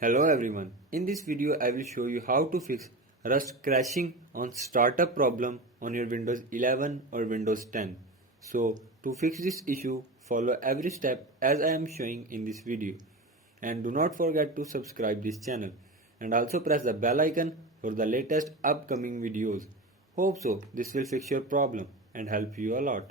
Hello everyone, in this video I will show you how to fix Rust crashing on startup problem on your Windows 11 or Windows 10. So to fix this issue, follow every step as I am showing in this video. And do not forget to subscribe this channel and also press the bell icon for the latest upcoming videos. Hope so this will fix your problem and help you a lot.